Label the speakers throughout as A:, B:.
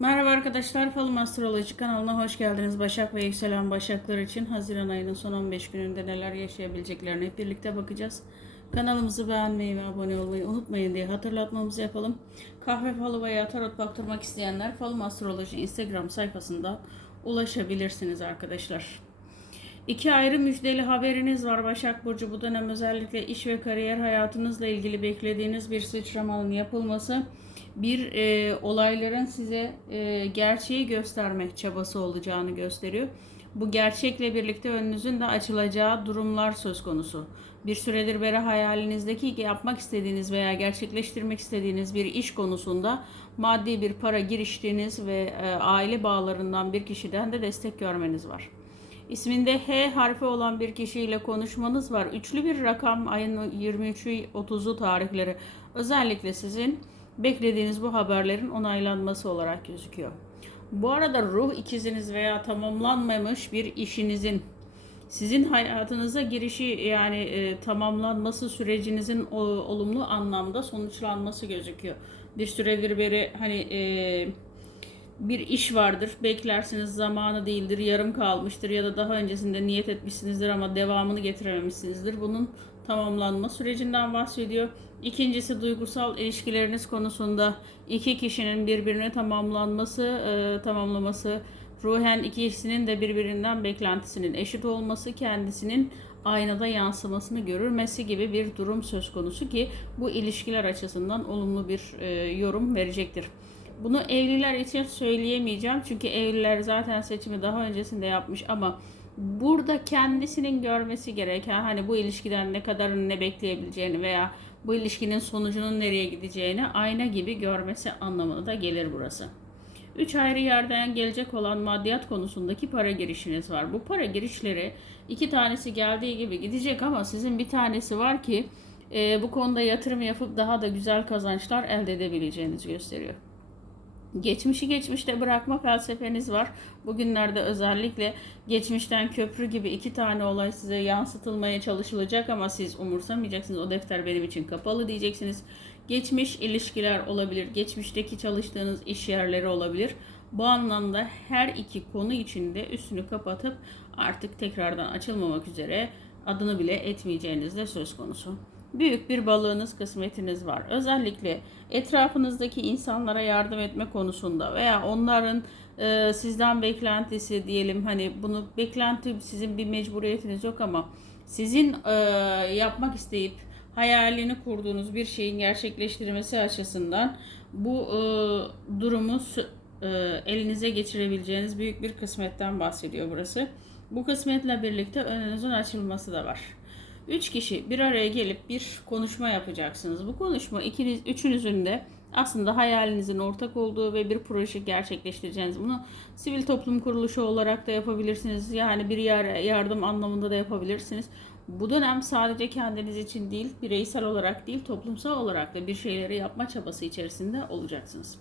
A: Merhaba arkadaşlar, Falım Astroloji kanalına hoş geldiniz. Başak ve yükselen Başaklar için Haziran ayının son 15 gününde neler yaşayabileceklerine hep birlikte bakacağız. Kanalımızı beğenmeyi ve abone olmayı unutmayın diye hatırlatmamızı yapalım. Kahve falı veya tarot baktırmak isteyenler Falım Astroloji Instagram sayfasında ulaşabilirsiniz arkadaşlar. İki ayrı müjdeli haberiniz var Başak Burcu. Bu dönem özellikle iş ve kariyer hayatınızla ilgili beklediğiniz bir sıçramanın yapılması bir e, olayların size e, gerçeği göstermek çabası olacağını gösteriyor. Bu gerçekle birlikte önünüzün de açılacağı durumlar söz konusu. Bir süredir beri hayalinizdeki yapmak istediğiniz veya gerçekleştirmek istediğiniz bir iş konusunda maddi bir para giriştiğiniz ve e, aile bağlarından bir kişiden de destek görmeniz var. İsminde H harfi olan bir kişiyle konuşmanız var. Üçlü bir rakam ayın 23'ü 30'u tarihleri özellikle sizin beklediğiniz bu haberlerin onaylanması olarak gözüküyor. Bu arada ruh ikiziniz veya tamamlanmamış bir işinizin sizin hayatınıza girişi yani e, tamamlanması sürecinizin o, olumlu anlamda sonuçlanması gözüküyor. Bir süredir beri hani e, bir iş vardır. Beklersiniz zamanı değildir, yarım kalmıştır ya da daha öncesinde niyet etmişsinizdir ama devamını getirememişsinizdir. Bunun tamamlanma sürecinden bahsediyor. İkincisi duygusal ilişkileriniz konusunda iki kişinin birbirine tamamlanması, e, tamamlaması, ruhen ikisinin de birbirinden beklentisinin eşit olması, kendisinin aynada yansımasını görülmesi gibi bir durum söz konusu ki bu ilişkiler açısından olumlu bir e, yorum verecektir. Bunu evliler için söyleyemeyeceğim çünkü evliler zaten seçimi daha öncesinde yapmış ama burada kendisinin görmesi gereken hani bu ilişkiden ne kadarını ne bekleyebileceğini veya bu ilişkinin sonucunun nereye gideceğini ayna gibi görmesi anlamına da gelir burası. Üç ayrı yerden gelecek olan maddiyat konusundaki para girişiniz var. Bu para girişleri iki tanesi geldiği gibi gidecek ama sizin bir tanesi var ki e, bu konuda yatırım yapıp daha da güzel kazançlar elde edebileceğinizi gösteriyor. Geçmişi geçmişte bırakma felsefeniz var. Bugünlerde özellikle geçmişten köprü gibi iki tane olay size yansıtılmaya çalışılacak ama siz umursamayacaksınız. O defter benim için kapalı diyeceksiniz. Geçmiş ilişkiler olabilir. Geçmişteki çalıştığınız iş yerleri olabilir. Bu anlamda her iki konu içinde üstünü kapatıp artık tekrardan açılmamak üzere adını bile etmeyeceğiniz de söz konusu büyük bir balığınız, kısmetiniz var. Özellikle etrafınızdaki insanlara yardım etme konusunda veya onların e, sizden beklentisi diyelim hani bunu beklenti sizin bir mecburiyetiniz yok ama sizin e, yapmak isteyip hayalini kurduğunuz bir şeyin gerçekleştirilmesi açısından bu e, durumu e, elinize geçirebileceğiniz büyük bir kısmetten bahsediyor burası. Bu kısmetle birlikte önünüzün açılması da var. Üç kişi bir araya gelip bir konuşma yapacaksınız. Bu konuşma ikiniz, üçünüzün de aslında hayalinizin ortak olduğu ve bir proje gerçekleştireceğiniz. Bunu sivil toplum kuruluşu olarak da yapabilirsiniz. Yani bir yer yardım anlamında da yapabilirsiniz. Bu dönem sadece kendiniz için değil, bireysel olarak değil, toplumsal olarak da bir şeyleri yapma çabası içerisinde olacaksınız.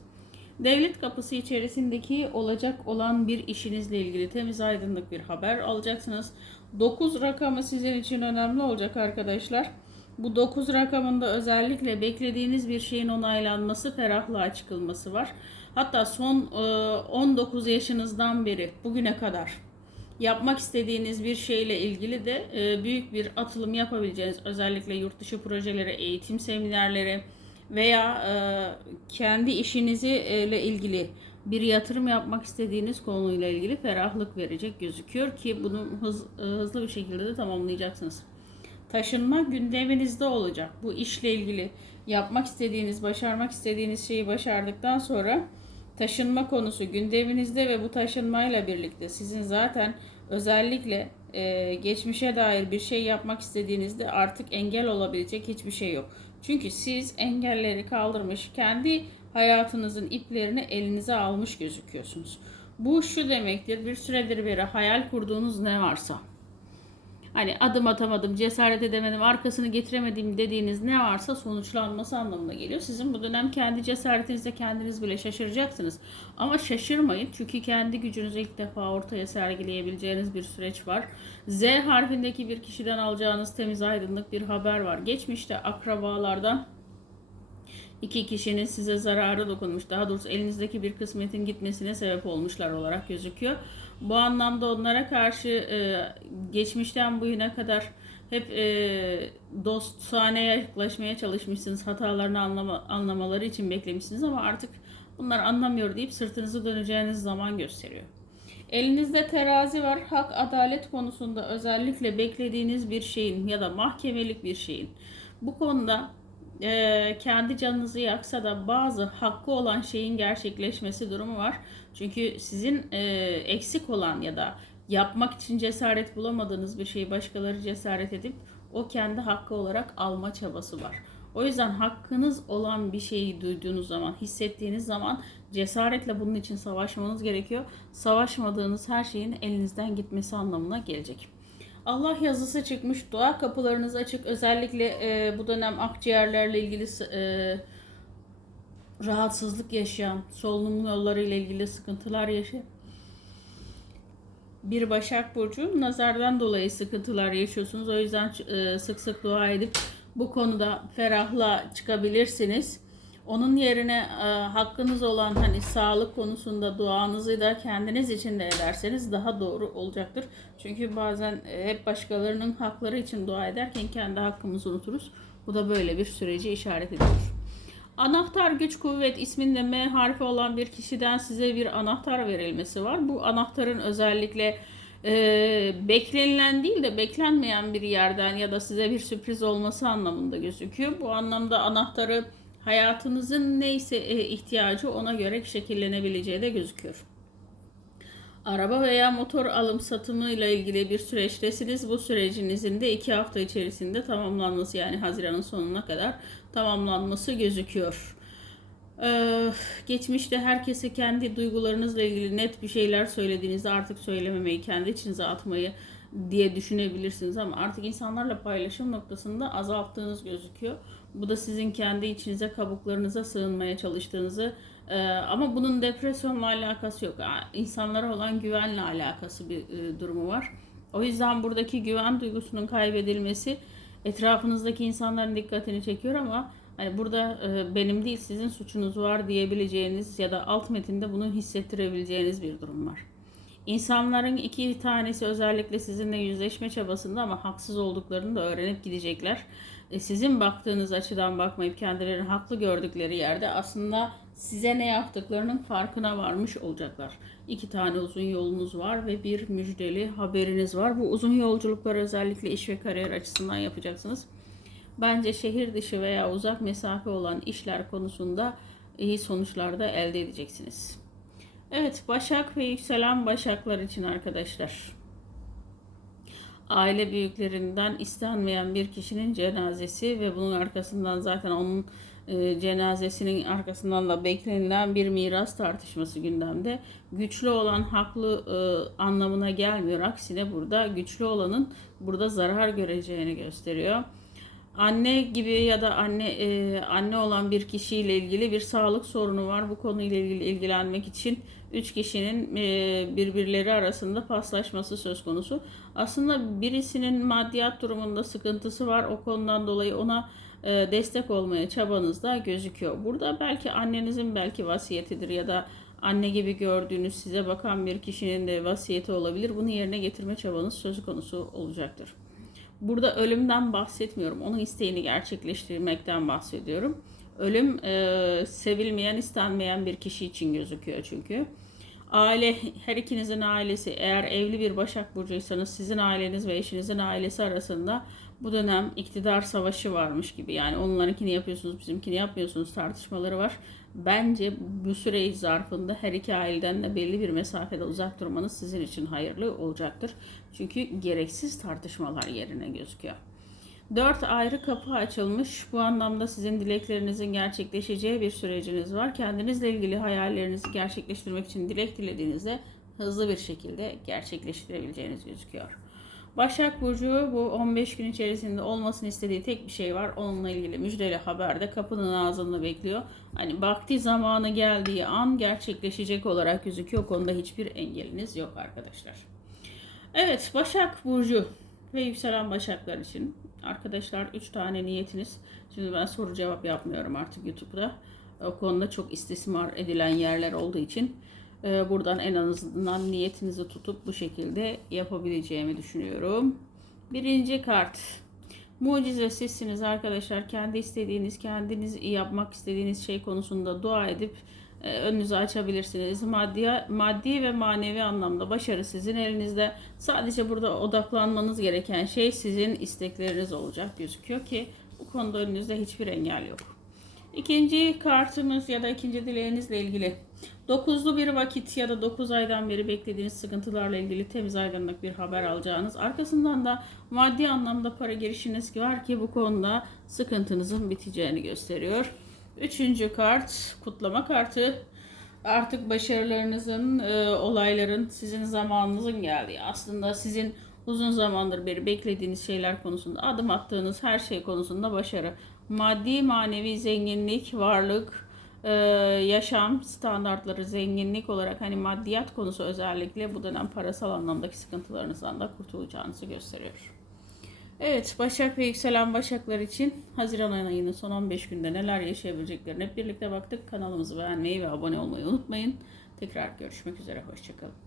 A: Devlet kapısı içerisindeki olacak olan bir işinizle ilgili temiz aydınlık bir haber alacaksınız. 9 rakamı sizin için önemli olacak arkadaşlar. Bu 9 rakamında özellikle beklediğiniz bir şeyin onaylanması, ferahlığa çıkılması var. Hatta son 19 yaşınızdan beri bugüne kadar yapmak istediğiniz bir şeyle ilgili de büyük bir atılım yapabileceğiniz özellikle yurt dışı projeleri, eğitim seminerleri, veya e, kendi işinizi ile ilgili bir yatırım yapmak istediğiniz konuyla ilgili ferahlık verecek gözüküyor ki bunu hız, e, hızlı bir şekilde de tamamlayacaksınız. Taşınma gündeminizde olacak. Bu işle ilgili yapmak istediğiniz, başarmak istediğiniz şeyi başardıktan sonra taşınma konusu gündeminizde ve bu taşınmayla birlikte sizin zaten özellikle e, geçmişe dair bir şey yapmak istediğinizde artık engel olabilecek hiçbir şey yok. Çünkü siz engelleri kaldırmış, kendi hayatınızın iplerini elinize almış gözüküyorsunuz. Bu şu demektir, bir süredir beri hayal kurduğunuz ne varsa, hani adım atamadım, cesaret edemedim, arkasını getiremedim dediğiniz ne varsa sonuçlanması anlamına geliyor. Sizin bu dönem kendi cesaretinizle kendiniz bile şaşıracaksınız. Ama şaşırmayın çünkü kendi gücünüzü ilk defa ortaya sergileyebileceğiniz bir süreç var. Z harfindeki bir kişiden alacağınız temiz aydınlık bir haber var. Geçmişte akrabalardan iki kişinin size zararı dokunmuş. Daha doğrusu elinizdeki bir kısmetin gitmesine sebep olmuşlar olarak gözüküyor. Bu anlamda onlara karşı e, geçmişten bugüne kadar hep e, dostane yaklaşmaya çalışmışsınız. Hatalarını anlama, anlamaları için beklemişsiniz ama artık bunlar anlamıyor deyip sırtınızı döneceğiniz zaman gösteriyor. Elinizde terazi var. Hak, adalet konusunda özellikle beklediğiniz bir şeyin ya da mahkemelik bir şeyin. Bu konuda e, kendi canınızı yaksa da bazı hakkı olan şeyin gerçekleşmesi durumu var. Çünkü sizin e, eksik olan ya da yapmak için cesaret bulamadığınız bir şeyi başkaları cesaret edip o kendi hakkı olarak alma çabası var. O yüzden hakkınız olan bir şeyi duyduğunuz zaman, hissettiğiniz zaman cesaretle bunun için savaşmanız gerekiyor. Savaşmadığınız her şeyin elinizden gitmesi anlamına gelecek. Allah yazısı çıkmış, dua kapılarınız açık. Özellikle e, bu dönem akciğerlerle ilgili e, rahatsızlık yaşayan, solunum yolları ile ilgili sıkıntılar yaşayan bir Başak Burcu nazardan dolayı sıkıntılar yaşıyorsunuz. O yüzden e, sık sık dua edip bu konuda ferahla çıkabilirsiniz. Onun yerine e, hakkınız olan hani sağlık konusunda duanızı da kendiniz için de ederseniz daha doğru olacaktır. Çünkü bazen e, hep başkalarının hakları için dua ederken kendi hakkımızı unuturuz. Bu da böyle bir süreci işaret ediyor. Anahtar güç kuvvet isminde M harfi olan bir kişiden size bir anahtar verilmesi var. Bu anahtarın özellikle e, beklenilen değil de beklenmeyen bir yerden ya da size bir sürpriz olması anlamında gözüküyor. Bu anlamda anahtarı hayatınızın neyse e, ihtiyacı ona göre şekillenebileceği de gözüküyor. Araba veya motor alım satımı ile ilgili bir süreçtesiniz. Bu sürecinizin de iki hafta içerisinde tamamlanması yani Haziran'ın sonuna kadar tamamlanması gözüküyor. Ee, geçmişte herkese kendi duygularınızla ilgili net bir şeyler söylediğinizde artık söylememeyi, kendi içinize atmayı diye düşünebilirsiniz ama artık insanlarla paylaşım noktasında azalttığınız gözüküyor. Bu da sizin kendi içinize kabuklarınıza sığınmaya çalıştığınızı ee, ama bunun depresyonla alakası yok. İnsanlara olan güvenle alakası bir e, durumu var. O yüzden buradaki güven duygusunun kaybedilmesi etrafınızdaki insanların dikkatini çekiyor ama hani burada e, benim değil sizin suçunuz var diyebileceğiniz ya da alt metinde bunu hissettirebileceğiniz bir durum var. İnsanların iki tanesi özellikle sizinle yüzleşme çabasında ama haksız olduklarını da öğrenip gidecekler. E, sizin baktığınız açıdan bakmayıp kendilerini haklı gördükleri yerde aslında size ne yaptıklarının farkına varmış olacaklar. İki tane uzun yolunuz var ve bir müjdeli haberiniz var. Bu uzun yolculuklar özellikle iş ve kariyer açısından yapacaksınız. Bence şehir dışı veya uzak mesafe olan işler konusunda iyi sonuçlar da elde edeceksiniz. Evet, Başak ve yükselen Başaklar için arkadaşlar. Aile büyüklerinden istenmeyen bir kişinin cenazesi ve bunun arkasından zaten onun e, cenazesinin arkasından da beklenilen bir miras tartışması gündemde. Güçlü olan haklı e, anlamına gelmiyor. Aksine burada güçlü olanın burada zarar göreceğini gösteriyor. Anne gibi ya da anne e, anne olan bir kişiyle ilgili bir sağlık sorunu var. Bu konuyla ilgili ilgilenmek için üç kişinin e, birbirleri arasında paslaşması söz konusu. Aslında birisinin maddiyat durumunda sıkıntısı var. O konudan dolayı ona e, destek olmaya çabanız da gözüküyor. Burada belki annenizin belki vasiyetidir ya da anne gibi gördüğünüz size bakan bir kişinin de vasiyeti olabilir. Bunu yerine getirme çabanız söz konusu olacaktır. Burada ölümden bahsetmiyorum. Onun isteğini gerçekleştirmekten bahsediyorum. Ölüm e, sevilmeyen, istenmeyen bir kişi için gözüküyor çünkü. Aile, her ikinizin ailesi eğer evli bir Başak Burcuysanız sizin aileniz ve eşinizin ailesi arasında bu dönem iktidar savaşı varmış gibi. Yani onlarınkini yapıyorsunuz, bizimkini yapmıyorsunuz tartışmaları var. Bence bu süre zarfında her iki aileden de belli bir mesafede uzak durmanız sizin için hayırlı olacaktır. Çünkü gereksiz tartışmalar yerine gözüküyor. Dört ayrı kapı açılmış. Bu anlamda sizin dileklerinizin gerçekleşeceği bir süreciniz var. Kendinizle ilgili hayallerinizi gerçekleştirmek için dilek dilediğinizde hızlı bir şekilde gerçekleştirebileceğiniz gözüküyor. Başak Burcu bu 15 gün içerisinde olmasını istediği tek bir şey var. Onunla ilgili müjdeli haber de kapının ağzında bekliyor. Hani vakti zamanı geldiği an gerçekleşecek olarak gözüküyor. Konuda hiçbir engeliniz yok arkadaşlar. Evet Başak Burcu ve yükselen başaklar için. Arkadaşlar 3 tane niyetiniz. Şimdi ben soru cevap yapmıyorum artık YouTube'da. O konuda çok istismar edilen yerler olduğu için buradan en azından niyetinizi tutup bu şekilde yapabileceğimi düşünüyorum. Birinci kart. Mucize sizsiniz arkadaşlar. Kendi istediğiniz, kendiniz yapmak istediğiniz şey konusunda dua edip e, önünüzü açabilirsiniz. Maddi, maddi ve manevi anlamda başarı sizin elinizde. Sadece burada odaklanmanız gereken şey sizin istekleriniz olacak gözüküyor ki bu konuda önünüzde hiçbir engel yok. İkinci kartımız ya da ikinci dileğinizle ilgili. Dokuzlu bir vakit ya da 9 aydan beri beklediğiniz sıkıntılarla ilgili temiz aydınlık bir haber alacağınız. Arkasından da maddi anlamda para girişiniz var ki bu konuda sıkıntınızın biteceğini gösteriyor. Üçüncü kart kutlama kartı. Artık başarılarınızın, e, olayların, sizin zamanınızın geldiği. Aslında sizin uzun zamandır beri beklediğiniz şeyler konusunda, adım attığınız her şey konusunda başarı. Maddi, manevi zenginlik, varlık, e, yaşam standartları, zenginlik olarak hani maddiyat konusu özellikle bu dönem parasal anlamdaki sıkıntılarınızdan da kurtulacağınızı gösteriyor. Evet, Başak ve yükselen Başaklar için Haziran ayının son 15 günde neler yaşayabileceklerini hep birlikte baktık. Kanalımızı beğenmeyi ve abone olmayı unutmayın. Tekrar görüşmek üzere, hoşçakalın.